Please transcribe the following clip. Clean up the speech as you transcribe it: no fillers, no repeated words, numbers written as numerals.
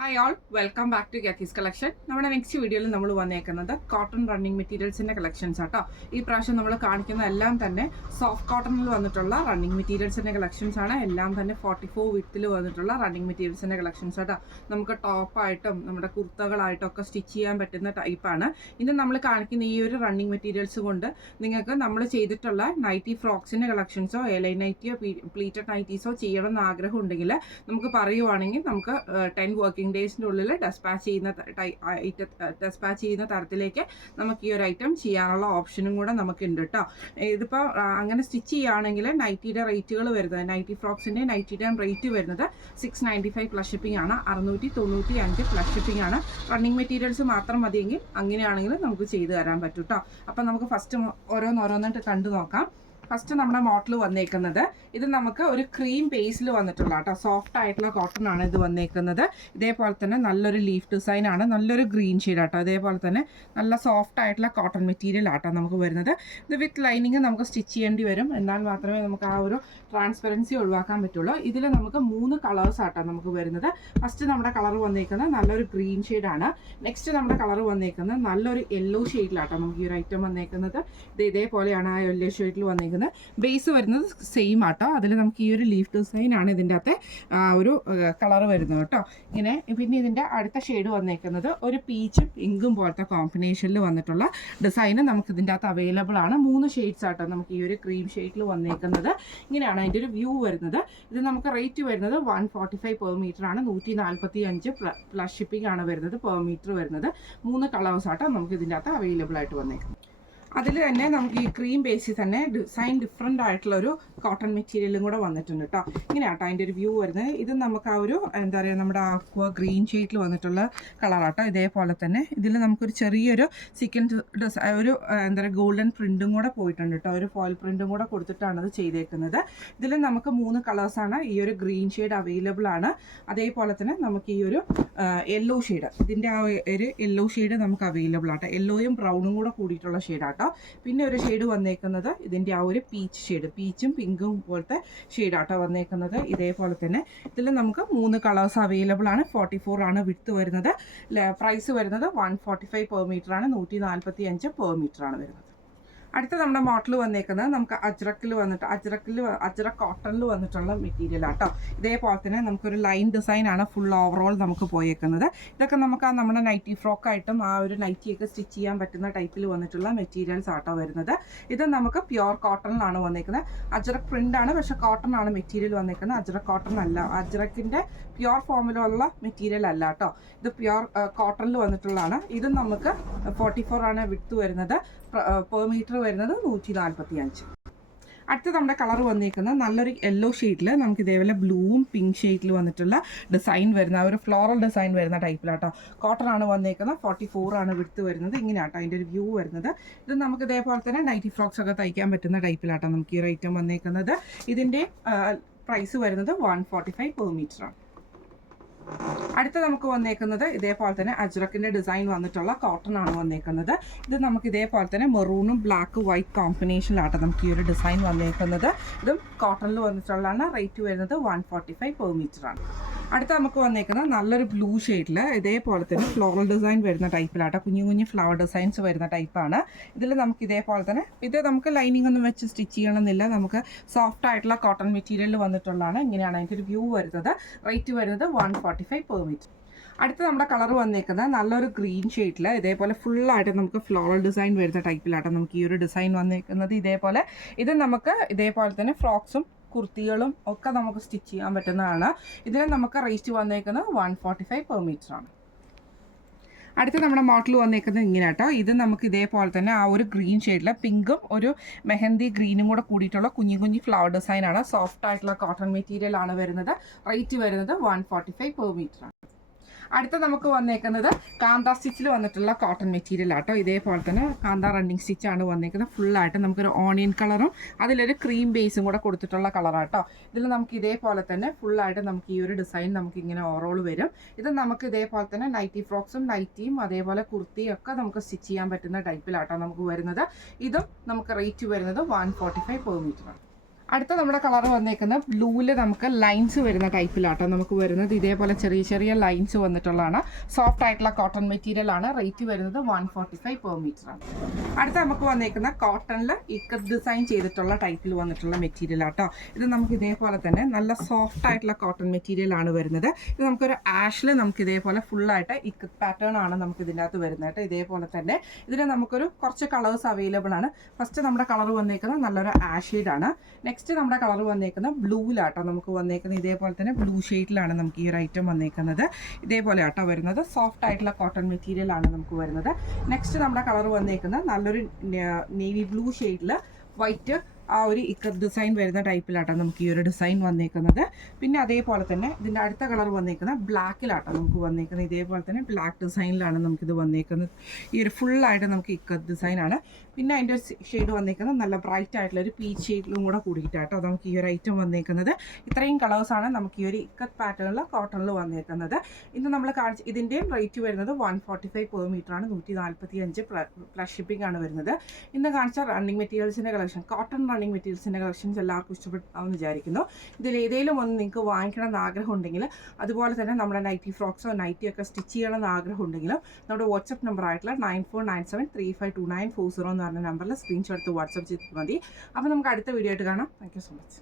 Hi all, welcome back to ഗാത്തീസ് collection. നമ്മുടെ next വീഡിയോയിൽ നമ്മൾ വന്നേക്കുന്നത് കോട്ടൺ റണ്ണിങ് മെറ്റീരിയൽസിൻ്റെ കളക്ഷൻസ് ആട്ടോ. ഈ പ്രാവശ്യം നമ്മൾ കാണിക്കുന്ന എല്ലാം തന്നെ സോഫ്റ്റ് കോട്ടണിൽ വന്നിട്ടുള്ള റണ്ണിങ് മെറ്റീരിയൽസിൻ്റെ കളക്ഷൻസ് ആണ്. എല്ലാം തന്നെ 44 വിത്തിൽ വന്നിട്ടുള്ള റണ്ണിങ് മെറ്റീരിയൽസിൻ്റെ കളക്ഷൻസ് ആട്ടോ. നമുക്ക് ടോപ്പായിട്ടും നമ്മുടെ കുർത്തകളായിട്ടും ഒക്കെ സ്റ്റിച്ച് ചെയ്യാൻ പറ്റുന്ന ടൈപ്പാണ്. ഇന്ന് നമ്മൾ കാണിക്കുന്ന ഈ ഒരു റണ്ണിങ് മെറ്റീരിയൽസ് കൊണ്ട് നിങ്ങൾക്ക് നമ്മൾ ചെയ്തിട്ടുള്ള നൈറ്റി ഫ്രോക്സിൻ്റെ കളക്ഷൻസോ എലൈൻ നൈറ്റിയോ പ്ലീറ്റഡ് നൈറ്റീസോ ചെയ്യണം എന്ന് ആഗ്രഹം ഉണ്ടെങ്കിൽ നമുക്ക് പറയുവാണെങ്കിൽ നമുക്ക് 10 വർക്കിംഗ് ഡേയ്സിൻ്റെ ഉള്ളിൽ ഡെസ്പാച്ച് ചെയ്യുന്ന തരത്തിലേക്ക് നമുക്ക് ഈ ഒരു ഐറ്റം ചെയ്യാനുള്ള ഓപ്ഷനും കൂടെ നമുക്കുണ്ട് കേട്ടോ. ഇതിപ്പോൾ അങ്ങനെ സ്റ്റിച്ച് ചെയ്യുകയാണെങ്കിൽ നൈറ്റിയുടെ റേറ്റുകൾ വരുന്നത്, നൈറ്റി ഫ്രോക്സിൻ്റെ നൈറ്റിയുടെ റേറ്റ് വരുന്നത് 695 പ്ലസ് ഷിപ്പിംഗ് ആണ്. 695 പ്ലസ് ഷിപ്പിംഗ് ആണ്. റണ്ണിങ് മെറ്റീരിയൽസ് മാത്രം മതിയെങ്കിൽ അങ്ങനെയാണെങ്കിൽ നമുക്ക് ചെയ്തു തരാൻ പറ്റും കേട്ടോ. അപ്പം നമുക്ക് ഫസ്റ്റ് ഓരോന്നോരോന്നിട്ട് കണ്ടു നോക്കാം. ഫസ്റ്റ് നമ്മുടെ മോഡൽ വന്നേക്കുന്നത് ഇത് നമുക്ക് ഒരു ക്രീം ബേസിൽ വന്നിട്ടുള്ള കേട്ടോ, സോഫ്റ്റ് ആയിട്ടുള്ള കോട്ടൺ ആണ് ഇത് വന്നേക്കുന്നത്. ഇതേപോലെ തന്നെ നല്ലൊരു ലീഫ് ഡിസൈൻ ആണ്, നല്ലൊരു ഗ്രീൻ ഷെയ്ഡ് ആട്ടോ. അതേപോലെ തന്നെ നല്ല സോഫ്റ്റ് ആയിട്ടുള്ള കോട്ടൺ മെറ്റീരിയൽ ആട്ടോ നമുക്ക് വരുന്നത്. ഇത് വിത്ത് ലൈനിങ് നമുക്ക് സ്റ്റിച്ച് ചെയ്യേണ്ടി വരും, എന്നാൽ മാത്രമേ നമുക്ക് ആ ഒരു ട്രാൻസ്പെറൻസി ഒഴിവാക്കാൻ പറ്റുള്ളൂ. ഇതിൽ നമുക്ക് 3 കളേഴ്സ് ആട്ടോ നമുക്ക് വരുന്നത്. ഫസ്റ്റ് നമ്മുടെ കളർ വന്നേക്കുന്നത് നല്ലൊരു ഗ്രീൻ ഷെയ്ഡാണ്. നെക്സ്റ്റ് നമ്മുടെ കളർ വന്നേക്കുന്നത് നല്ലൊരു യെല്ലോ ഷെയ്ഡിലാട്ടോ നമുക്ക് ഈ ഒരു ഐറ്റം വന്നേക്കുന്നത്. ഇത് ഇതേപോലെയാണ് ആ യെല്ലോ ഷെയ്ഡിൽ വന്നേക്കുന്നത്. ബേസ് വരുന്നത് സെയിം ആട്ടോ. അതിൽ നമുക്ക് ഈ ഒരു ലീഫ് ഡിസൈൻ ആണ് ഇതിൻ്റെ അകത്തെ ഒരു കളർ വരുന്നത് കേട്ടോ. ഇങ്ങനെ പിന്നെ ഇതിൻ്റെ അടുത്ത ഷെയ്ഡ് വന്നേക്കുന്നത് ഒരു പീച്ചും പിങ്കും പോലത്തെ കോമ്പിനേഷനിൽ വന്നിട്ടുള്ള ഡിസൈന് നമുക്ക് ഇതിൻ്റെ അകത്ത് അവൈലബിൾ ആണ്. 3 ഷെയ്ഡ്സ് ആട്ടോ നമുക്ക് ഈ ഒരു ക്രീം ഷെയ്ഡിൽ വന്നേക്കുന്നത്. ഇങ്ങനെയാണ് അതിൻ്റെ ഒരു വ്യൂ വരുന്നത്. ഇത് നമുക്ക് റേറ്റ് വരുന്നത് 145 പെർ മീറ്റർ ആണ്. 145 പ്ലസ് ഷിപ്പിംഗ് ആണ് വരുന്നത് പെർ മീറ്റർ വരുന്നത്. 3 കളേഴ്സ് ആട്ടോ നമുക്ക് ഇതിൻ്റെ അകത്ത് അവൈലബിൾ ആയിട്ട് വന്നേക്കുന്നത്. അതിൽ തന്നെ നമുക്ക് ഈ ക്രീം ബേസിൽ തന്നെ ഡിസൈൻ ഡിഫറെൻ്റ് ആയിട്ടുള്ളൊരു കോട്ടൺ മെറ്റീരിയലും കൂടെ വന്നിട്ടുണ്ട് കേട്ടോ. ഇങ്ങനെയാട്ടോ അതിൻ്റെ ഒരു വ്യൂ വരുന്നത്. ഇത് നമുക്ക് ആ ഒരു എന്താ പറയുക നമ്മുടെ ആക്വ ഗ്രീൻ ഷെയ്ഡിൽ വന്നിട്ടുള്ള കളറാട്ടോ. ഇതേപോലെ തന്നെ ഇതിൽ നമുക്കൊരു ചെറിയൊരു ഒരു എന്താ പറയുക ഗോൾഡൻ പ്രിൻറ്റും കൂടെ പോയിട്ടുണ്ട് കേട്ടോ. ഒരു ഫോയിൽ പ്രിൻറ്റും കൂടെ കൊടുത്തിട്ടാണ് അത് ചെയ്തേക്കുന്നത്. ഇതിൽ നമുക്ക് 3 കളേഴ്സാണ്. ഈ ഒരു ഗ്രീൻ ഷെയ്ഡ് അവൈലബിൾ ആണ്. അതേപോലെ തന്നെ നമുക്ക് ഈ ഒരു യെല്ലോ ഷെയ്ഡ്, ഇതിൻ്റെ ആ ഒരു യെല്ലോ ഷെയ്ഡ് നമുക്ക് അവൈലബിൾ ആട്ടോ. യെല്ലോയും ബ്രൗണും കൂടെ കൂടിയിട്ടുള്ള ഷെയ്ഡാട്ടോ. പിന്നെ ഒരു ഷെയ്ഡ് വന്നേക്കുന്നത് ഇതിൻ്റെ ആ ഒരു പീച്ച് ഷെയ്ഡ്, പീച്ചും പിങ്കും പോലത്തെ ഷെയ്ഡാട്ടോ വന്നേക്കുന്നത്. ഇതേപോലെ തന്നെ ഇതിൽ നമുക്ക് 3 കളേഴ്സ് അവൈലബിൾ ആണ്. 44 ആണ് വിഡ്ത്ത് വരുന്നത്. പ്രൈസ് വരുന്നത് 145 പെർ മീറ്റർ ആണ്. 145 പെർ മീറ്റർ ആണ് വരുന്നത്. അടുത്ത നമ്മുടെ മോഡൽ വന്നേക്കുന്നത് നമുക്ക് അജ്രക് കോട്ടണിൽ വന്നിട്ടുള്ള മെറ്റീരിയൽ ആട്ടോ. ഇതേപോലെ തന്നെ നമുക്കൊരു ലൈൻ ഡിസൈൻ ആണ് ഫുൾ ഓവറോൾ നമുക്ക് പോയേക്കുന്നത്. ഇതൊക്കെ നമുക്ക് ആ നമ്മുടെ നൈറ്റി ഫ്രോക്കായിട്ടും ആ ഒരു നൈറ്റിയൊക്കെ സ്റ്റിച്ച് ചെയ്യാൻ പറ്റുന്ന ടൈപ്പിൽ വന്നിട്ടുള്ള മെറ്റീരിയൽസ് ആട്ടോ വരുന്നത്. ഇത് നമുക്ക് പ്യുവർ കോട്ടണിലാണ് വന്നേക്കുന്നത്. അജ്രക് പ്രിൻ്റ് ആണ്, പക്ഷേ കോട്ടൺ ആണ് മെറ്റീരിയൽ വന്നേക്കുന്നത്. അജ്രക് കോട്ടൺ അല്ല, അജ്രക്കിൻ്റെ പ്യുവർ ഫോമിലുള്ള മെറ്റീരിയൽ അല്ല കേട്ടോ. ഇത് പ്യുവർ കോട്ടണിൽ വന്നിട്ടുള്ളതാണ്. ഇത് നമുക്ക് 44 ആണ് വിഡ്ത്ത് വരുന്നത്. പെർ മീറ്റർ വരുന്നത് 145. അടുത്ത നമ്മുടെ കളർ വന്നിരിക്കുന്നത് നല്ലൊരു യെല്ലോ ഷെയ്ഡിൽ നമുക്ക് ഇതേപോലെ ബ്ലൂവും പിങ്ക് ഷെയ്ഡിൽ വന്നിട്ടുള്ള ഡിസൈൻ വരുന്ന ഒരു ഫ്ലോറൽ ഡിസൈൻ വരുന്ന ടൈപ്പിലാട്ടോ. കോട്ടൺ ആണ് വന്നിരിക്കുന്നത്. 44 ആണ് വിഡ്ത്ത് വരുന്നത്. ഇങ്ങനെയാട്ടോ അതിൻ്റെ ഒരു വ്യൂ വരുന്നത്. ഇത് നമുക്ക് ഇതേപോലെ തന്നെ നൈറ്റി ഫ്രോക്സ് ഒക്കെ തയ്ക്കാൻ പറ്റുന്ന ടൈപ്പിലാട്ടോ നമുക്ക് ഈ ഒരു ഐറ്റം വന്നിരിക്കുന്നത്. ഇതിൻ്റെ പ്രൈസ് വരുന്നത് 145 പെർ മീറ്റർ ആണ്. അടുത്ത നമുക്ക് വന്നേക്കുന്നത് ഇതേപോലെ തന്നെ അജ്രക്കിൻ്റെ ഡിസൈൻ വന്നിട്ടുള്ള കോട്ടൺ ആണ് വന്നേക്കുന്നത്. ഇത് നമുക്ക് ഇതേപോലെ തന്നെ മെറൂണും ബ്ലാക്ക് വൈറ്റ് കോമ്പിനേഷനിലാട്ടോ നമുക്ക് ഈ ഒരു ഡിസൈൻ വന്നേക്കുന്നത്. ഇതും കോട്ടണിൽ വന്നിട്ടുള്ളതാണ്. റേറ്റ് വരുന്നത് 145 പെർ മീറ്റർ ആണ്. അടുത്ത നമുക്ക് വന്നേക്കുന്നത് നല്ലൊരു ബ്ലൂ ഷെയ്ഡിൽ ഇതേപോലെ തന്നെ ഫ്ലോറൽ ഡിസൈൻ വരുന്ന ടൈപ്പിലാട്ടോ. കുഞ്ഞു ഫ്ലവർ ഡിസൈൻസ് വരുന്ന ടൈപ്പാണ്. ഇതിൽ നമുക്ക് ഇതേപോലെ തന്നെ ഇത് നമുക്ക് ലൈനിങ് ഒന്നും വെച്ച് സ്റ്റിച്ച് ചെയ്യണമെന്നില്ല. നമുക്ക് സോഫ്റ്റ് ആയിട്ടുള്ള കോട്ടൺ മെറ്റീരിയൽ വന്നിട്ടുള്ളതാണ്. ഇങ്ങനെയാണ് അതിൻ്റെ ഒരു വ്യൂ വരുന്നത്. റേറ്റ് വരുന്നത് 145 പെർ മീറ്റർ. അടുത്ത നമ്മുടെ കളർ വന്നേക്കുന്നത് നല്ലൊരു ഗ്രീൻ ഷെയ്ഡിൽ ഇതേപോലെ ഫുള്ളായിട്ട് നമുക്ക് ഫ്ലോറൽ ഡിസൈൻ വരുന്ന ടൈപ്പിലാട്ടോ നമുക്ക് ഈ ഒരു ഡിസൈൻ വന്നേക്കുന്നത്. ഇതേപോലെ ഇത് നമുക്ക് ഇതേപോലെ തന്നെ ഫ്രോക്സും കുർത്തികളും ഒക്കെ നമുക്ക് സ്റ്റിച്ച് ചെയ്യാൻ പറ്റുന്നതാണ്. ഇതിന് നമുക്ക് റേറ്റ് വന്നേക്കുന്നത് 145 പെർ മീറ്റർ ആണ്. അടുത്ത നമ്മുടെ മോഡൽ വന്നേക്കുന്നത് ഇങ്ങനെ കേട്ടോ. ഇത് നമുക്ക് ഇതേപോലെ തന്നെ ആ ഒരു ഗ്രീൻ ഷെയ്ഡിൽ പിങ്കും ഒരു മെഹന്തി ഗ്രീനും കൂടെ കൂടിയിട്ടുള്ള കുഞ്ഞു ഫ്ലവർ ഡിസൈനാണ്. സോഫ്റ്റ് ആയിട്ടുള്ള കോട്ടൺ മെറ്റീരിയൽ ആണ് വരുന്നത്. റേറ്റ് വരുന്നത് 145 പെർ മീറ്റർ ആണ്. അടുത്ത നമുക്ക് വന്നേക്കുന്നത് കാന്ത സ്റ്റിച്ചിൽ വന്നിട്ടുള്ള കോട്ടൺ മെറ്റീരിയൽ ആട്ടോ. ഇതേപോലെ തന്നെ കാന്ത റണ്ണിങ് സ്റ്റിച്ചാണ് വന്നേക്കുന്നത്. ഫുള്ളായിട്ട് നമുക്കൊരു ഓണിയൻ കളറും അതിലൊരു ക്രീം ബേസും കൂടെ കൊടുത്തിട്ടുള്ള കളറാട്ടോ. ഇതിൽ നമുക്ക് ഇതേപോലെ തന്നെ ഫുള്ളായിട്ട് നമുക്ക് ഈ ഒരു ഡിസൈൻ നമുക്ക് ഇങ്ങനെ ഓവറോൾ വരും. ഇത് നമുക്ക് ഇതേപോലെ തന്നെ നൈറ്റി ഫ്രോക്സും നൈറ്റിയും അതേപോലെ കുർത്തിയും ഒക്കെ നമുക്ക് സ്റ്റിച്ച് ചെയ്യാൻ പറ്റുന്ന ടൈപ്പിലാട്ടോ നമുക്ക് വരുന്നത്. ഇതും നമുക്ക് റേറ്റ് വരുന്നത് 145 പെർ മീറ്റർ ആണ്. അടുത്ത നമ്മുടെ കളർ വന്നേക്കുന്നത് ബ്ലൂവിൽ നമുക്ക് ലൈൻസ് വരുന്ന ടൈപ്പിലാട്ടോ നമുക്ക് വരുന്നത്. ഇതേപോലെ ചെറിയ ചെറിയ ലൈൻസ് വന്നിട്ടുള്ളതാണ്. സോഫ്റ്റ് ആയിട്ടുള്ള കോട്ടൺ മെറ്റീരിയൽ ആണ്. റേറ്റ് വരുന്നത് 145 പെർ മീറ്റർ ആണ്. അടുത്ത നമുക്ക് വന്നേക്കുന്ന കോട്ടണിൽ ഇക്കത്ത് ഡിസൈൻ ചെയ്തിട്ടുള്ള ടൈപ്പിൽ വന്നിട്ടുള്ള മെറ്റീരിയൽ ആട്ടോ. ഇത് നമുക്ക് ഇതേപോലെ തന്നെ നല്ല സോഫ്റ്റ് ആയിട്ടുള്ള കോട്ടൺ മെറ്റീരിയൽ ആണ് വരുന്നത്. ഇത് നമുക്കൊരു ആഷിൽ നമുക്ക് ഇതേപോലെ ഫുള്ളായിട്ട് ഇക്കത്ത് പാറ്റേൺ ആണ് നമുക്ക് ഇതിൻ്റെ അകത്ത് വരുന്നത് കേട്ടോ. ഇതേപോലെ തന്നെ ഇതിന് നമുക്കൊരു കുറച്ച് കളേഴ്സ് അവൈലബിൾ ആണ്. ഫസ്റ്റ് നമ്മുടെ കളർ വന്നേക്കുന്നത് നല്ലൊരു ആഷ് ഷെയ്ഡാണ്. നെക്സ്റ്റ് നമ്മുടെ കളർ വന്നേക്കുന്നത് ബ്ലൂവിലാട്ടോ നമുക്ക് വന്നേക്കുന്നത്. ഇതേപോലെ തന്നെ ബ്ലൂ ഷെയ്ഡിലാണ് നമുക്ക് ഈ ഒരു ഐറ്റം വന്നേക്കുന്നത്. ഇതേപോലെ ആട്ടോ വരുന്നത്. സോഫ്റ്റ് ആയിട്ടുള്ള കോട്ടൺ മെറ്റീരിയൽ ആണ് നമുക്ക് വരുന്നത്. നെക്സ്റ്റ് നമ്മുടെ കളർ വന്നേക്കുന്നത് നല്ലൊരു നേവി ബ്ലൂ ഷെയ്ഡിൽ വൈറ്റ് ആ ഒരു ഇക്കത്ത് ഡിസൈൻ വരുന്ന ടൈപ്പിലാട്ടോ നമുക്ക് ഈ ഒരു ഡിസൈൻ വന്നേക്കുന്നത്. പിന്നെ അതേപോലെ തന്നെ ഇതിൻ്റെ അടുത്ത കളർ വന്നേക്കുന്നത് ബ്ലാക്കിലാട്ടോ നമുക്ക് വന്നേക്കുന്നത്. ഇതേപോലെ തന്നെ ബ്ലാക്ക് ഡിസൈനിലാണ് നമുക്കിത് വന്നേക്കുന്നത്. ഈ ഒരു ഫുള്ളായിട്ട് നമുക്ക് ഇക്കത്ത് ഡിസൈനാണ്. പിന്നെ അതിൻ്റെ ഷെയ്ഡ് വന്നേക്കുന്നത് നല്ല ബ്രൈറ്റ് ആയിട്ടുള്ള ഒരു പീച്ച് ഷെയ്ഡിലും കൂടെ കൂടിയിട്ടാട്ടോ നമുക്ക് ഈ ഒരു ഐറ്റം വന്നേക്കുന്നത്. ഇത്രയും കളേഴ്സാണ് നമുക്ക് ഈ ഒരു ഇക്കത്ത് പാറ്റേണിൽ കോട്ടണിൽ വന്നേക്കുന്നത്. ഇന്ന് നമ്മൾ ഇതിൻ്റെയും റേറ്റ് വരുന്നത് 145 പെർ മീറ്റർ ആണ്. 145 പ്ലസ് ഷിപ്പിംഗ് ആണ് വരുന്നത്. ഇന്ന് കാണിച്ച റണ്ണിങ് മെറ്റീരിയൽസിൻ്റെ കളക്ഷൻ, കോട്ടൺ റണ്ണിങ് മെറ്റീരിയൽസിൻ്റെ കളക്ഷൻസ് എല്ലാവർക്കും ഇഷ്ടപ്പെട്ടാണെന്ന് വിചാരിക്കുന്നു. ഇതിൽ ഏതെങ്കിലും ഒന്ന് നിങ്ങൾക്ക് വാങ്ങിക്കണം എന്ന് ആഗ്രഹം ഉണ്ടെങ്കിൽ, അതുപോലെ തന്നെ നമ്മുടെ നൈറ്റി ഫ്രോക്സോ നൈറ്റിയൊക്കെ സ്റ്റിച്ച് ചെയ്യണം എന്ന് ആഗ്രഹം ഉണ്ടെങ്കിലും നമ്മുടെ വാട്സപ്പ് നമ്പർ ആയിട്ടുള്ള 9497352940 എന്ന് പറഞ്ഞ നമ്പറിൽ സ്ക്രീൻഷോട്ട് എടുത്ത് വാട്സപ്പ് ചെയ്തിട്ട് മതി. അപ്പോൾ നമുക്ക് അടുത്ത വീഡിയോ ആയിട്ട് കാണാം. Thank you so much.